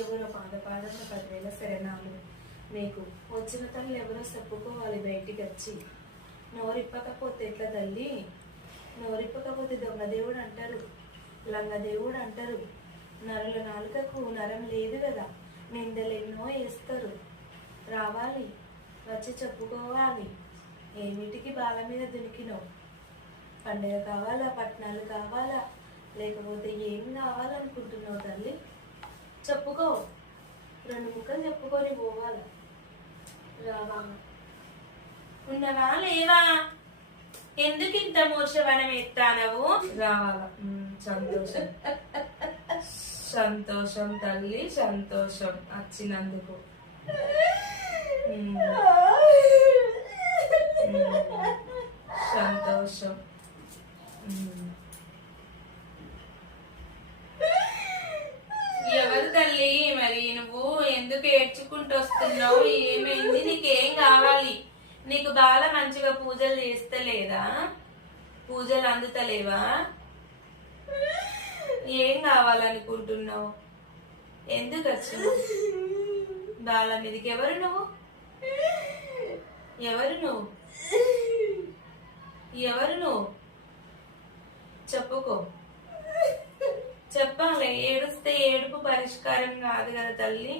ఎవరో పాదపాదంలో 10,000 శరణాలు. మీకు వచ్చిన తల్లి ఎవరో చెప్పుకోవాలి బయటికి వచ్చి. నోరిప్పకపోతే ఎట్లా తల్లి? నోరిప్పకపోతే దొంగ దేవుడు అంటారు, లంగ దేవుడు అంటారు. నరుల నాలుకకు నరం లేదు కదా, నిందలు ఎన్నో వేస్తారు. రావాలి, వచ్చి చెప్పుకోవాలి. ఏమిటికి బాల మీద దునికినో? పండుగ కావాలా, పట్నాలు కావాలా, లేకపోతే ఏం కావాలనుకుంటున్నావు తల్లి? చెప్పుకో, 2 ముక్కలు చెప్పుకొని పోవాలా. రావా, ఉన్నవా లేవా? ఎందుకు ఇంత మోసవనం ఎత్తానవు? రావాలా. సంతోషం సంతోషం తల్లి, సంతోషం వచ్చినందుకు. సంతోషం. ఎవరు తల్లి మరి? నువ్వు ఎందుకు ఏడ్చుకుంటూ వస్తున్నావు? ఏమైంది? నీకేం కావాలి? నీకు బాగా మంచిగా పూజలు చేస్తలేదా? పూజలు అందుతలేవా? ఏం కావాలనుకుంటున్నావు? ఎందుకు వచ్చినావు బాల మీదకి? ఎవరు నువ్వు? ఎవరు నువ్వు? ఎవరు నువ్వు? చెప్పుకో, చెప్పాలి. ఏడుస్తే ఏడుపు పరిష్కారం కాదు కదా తల్లి.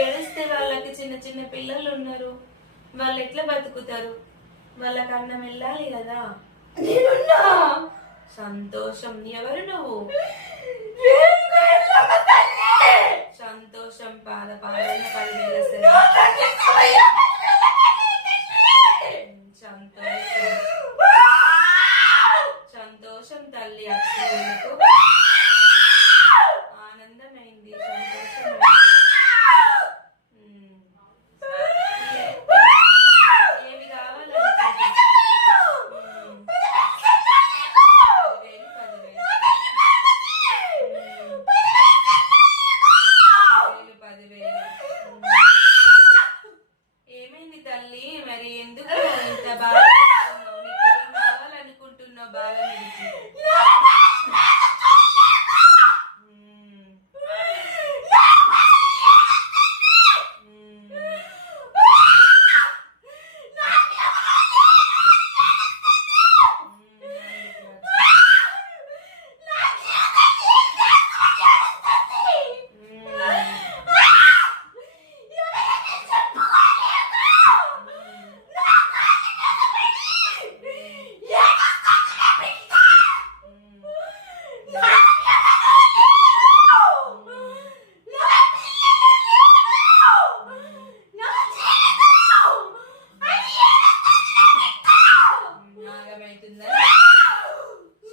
ఏడుస్తే వాళ్ళకి చిన్న చిన్న పిల్లలు ఉన్నారు, వాళ్ళు ఎట్లా బతుకుతారు? వాళ్ళకి అన్నం వెళ్ళాలి కదా. సంతోషం. ఎవరు నువ్వు? సంతోషం. పాదపాదన 10,000 సంతోషం. సంతోషం తల్లి. అక్షరాలకు ఆనందమైంది, సంతోషం. ఏమి కావాలనుకుంటున్నావు? 10,000. ఏమైంది తల్లి మరి? ఎందుకు ఇంత బాగా నీకేం కావాలనుకుంటున్నావు? బాగా మీదికి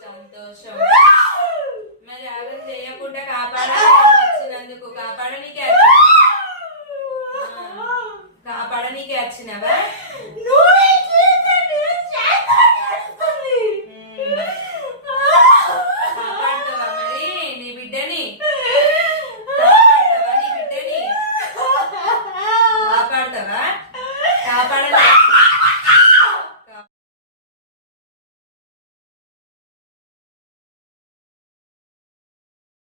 సంతోషం.